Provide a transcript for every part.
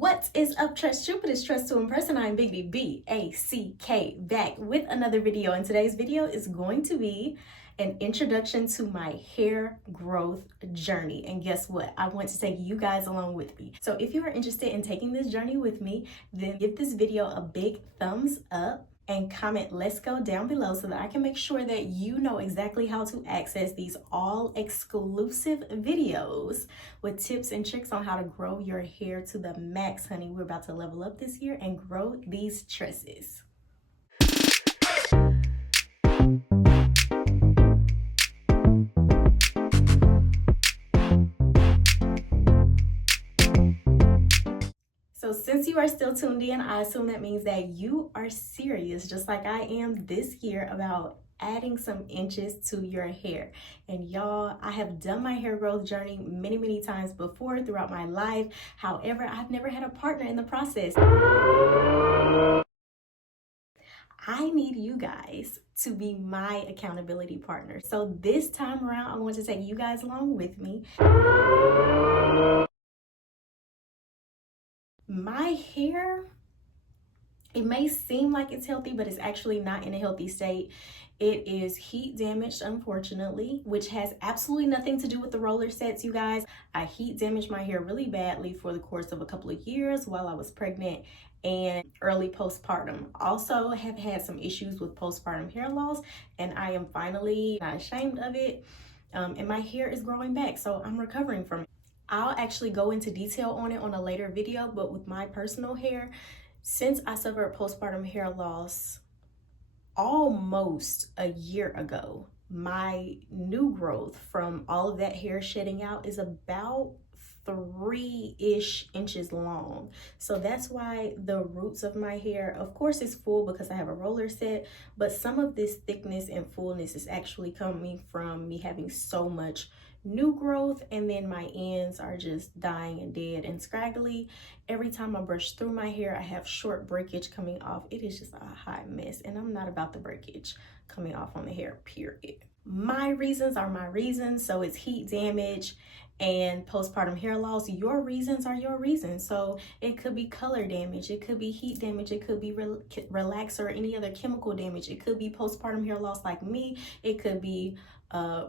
What is up, Tress Troop? It is Tress 2 in person. I'm Big B-A-C-K back with another video. And today's video is going to be an introduction to my hair growth journey. And guess what? I want to take you guys along with me. So if you are interested in taking this journey with me, then give this video a big thumbs up and comment "let's go" down below so that I can make sure that you know exactly how to access these all exclusive videos with tips and tricks on how to grow your hair to the max, honey. We're about to level up this year and grow these tresses. So since you are still tuned in, I assume that means that you are serious, just like I am this year, about adding some inches to your hair. And y'all, I have done my hair growth journey many times before throughout my life. However, I've never had a partner in the process. I need you guys to be my accountability partner. So this time around, I want to take you guys along with me. My hair, it may seem like it's healthy, but it's actually not in a healthy state. It is heat damaged, unfortunately, which has absolutely nothing to do with the roller sets, you guys. I heat damaged my hair really badly for the course of a couple of years while I was pregnant and early postpartum. Also have had some issues with postpartum hair loss, and I am finally not ashamed of it. And my hair is growing back, so I'm recovering from it. I'll actually go into detail on it on a later video, but with my personal hair, since I suffered postpartum hair loss almost a year ago, my new growth from all of that hair shedding out is about 3-ish inches long. So that's why the roots of my hair, of course, is full because I have a roller set, but some of this thickness and fullness is actually coming from me having so much new growth, and then my ends are just dying and dead and scraggly. Every time I brush through my hair, I have short breakage coming off. It is just a hot mess, and I'm not about the breakage coming off on the hair, period. My reasons are my reasons. So it's heat damage and postpartum hair loss. Your reasons are your reasons. So it could be color damage, it could be heat damage, it could be relaxer or any other chemical damage, it could be postpartum hair loss like me, it could be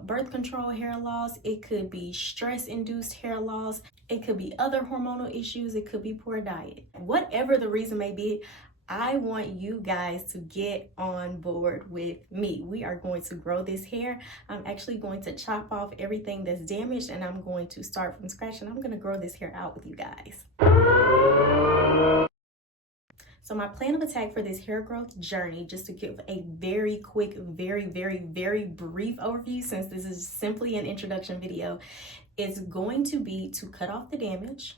birth control hair loss, it could be stress induced hair loss, it could be other hormonal issues, it could be poor diet. Whatever the reason may be, I want you guys to get on board with me. We are going to grow this hair. I'm actually going to chop off everything that's damaged, and I'm going to start from scratch, and I'm going to grow this hair out with you guys. So my plan of attack for this hair growth journey, just to give a very quick, very brief overview, since this is simply an introduction video, is going to be to cut off the damage.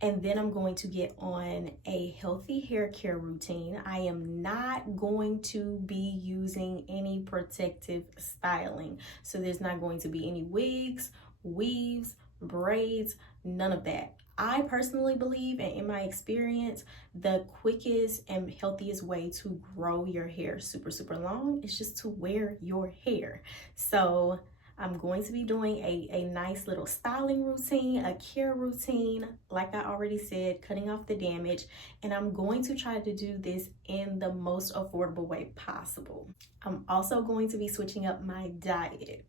And then I'm going to get on a healthy hair care routine. I am not going to be using any protective styling. So there's not going to be any wigs, weaves, braids, none of that. I personally believe, and in my experience, the quickest and healthiest way to grow your hair super long is just to wear your hair. So I'm going to be doing a nice little styling routine, a care routine, like I already said, cutting off the damage, and I'm going to try to do this in the most affordable way possible. I'm also going to be switching up my diet.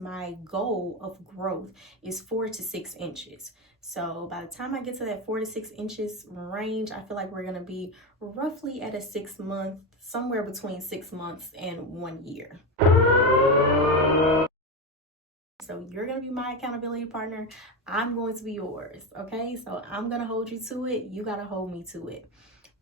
My goal of growth is 4 to 6 inches. So by the time I get to that 4 to 6 inches range, I feel like we're going to be roughly at a 6 month, somewhere between 6 months and 1 year. So you're going to be my accountability partner. I'm going to be yours. Okay. So I'm going to hold you to it. You got to hold me to it.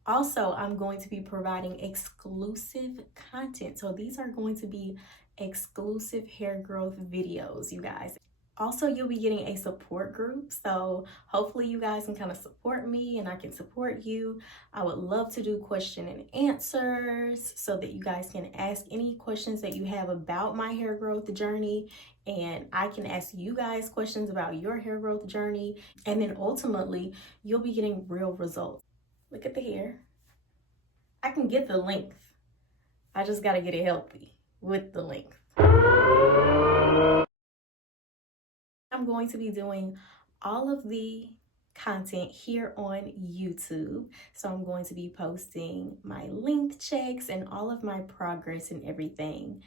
Also, I'm going to be providing exclusive content. So these are going to be exclusive hair growth videos, you guys. Also, you'll be getting a support group. So hopefully you guys can kind of support me and I can support you. I would love to do question and answers so that you guys can ask any questions that you have about my hair growth journey, and I can ask you guys questions about your hair growth journey. And then ultimately, you'll be getting real results. Look at the hair. I can get the length. I just got to get it healthy with the length. I'm going to be doing all of the content here on YouTube. So I'm going to be posting my length checks and all of my progress and everything.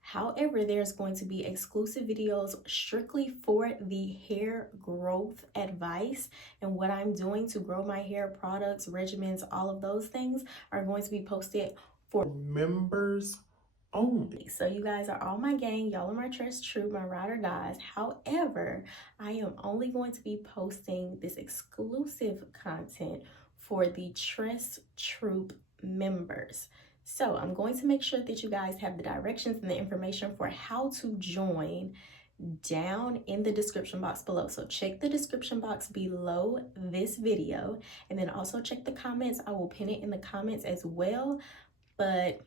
However, there's going to be exclusive videos strictly for the hair growth advice, and what I'm doing to grow my hair, products, regimens, all of those things are going to be posted for members only. So you guys are all my gang, y'all are my Tress Troop, my ride or dies. However, I am only going to be posting this exclusive content for the Tress Troop members. So I'm going to make sure that you guys have the directions and the information for how to join down in the description box below. So check the description box below this video, and then also check the comments. I will pin it in the comments as well. But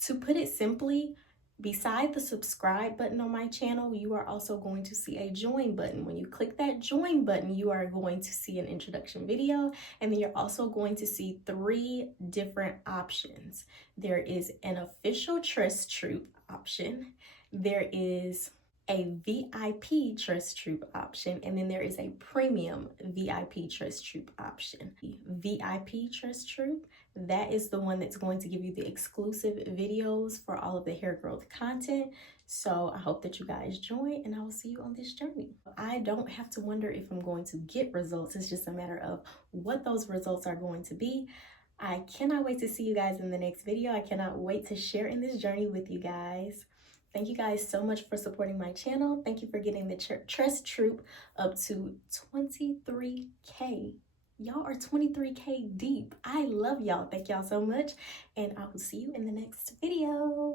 to put it simply, beside the subscribe button on my channel, you are also going to see a join button. When you click that join button, you are going to see an introduction video, and then you're also going to see 3 different options. There is an official Tress Troop option, there is a VIP Tress Troop option, and then there is a premium VIP Tress Troop option. VIP Tress Troop, that is the one that's going to give you the exclusive videos for all of the hair growth content. So I hope that you guys join, and I will see you on this journey. I don't have to wonder if I'm going to get results. It's just a matter of what those results are going to be. I cannot wait to see you guys in the next video. I cannot wait to share in this journey with you guys. Thank you guys so much for supporting my channel. Thank you for getting the Tress Troop up to 23K. Y'all are 23K deep. I love y'all. Thank y'all so much. And I will see you in the next video.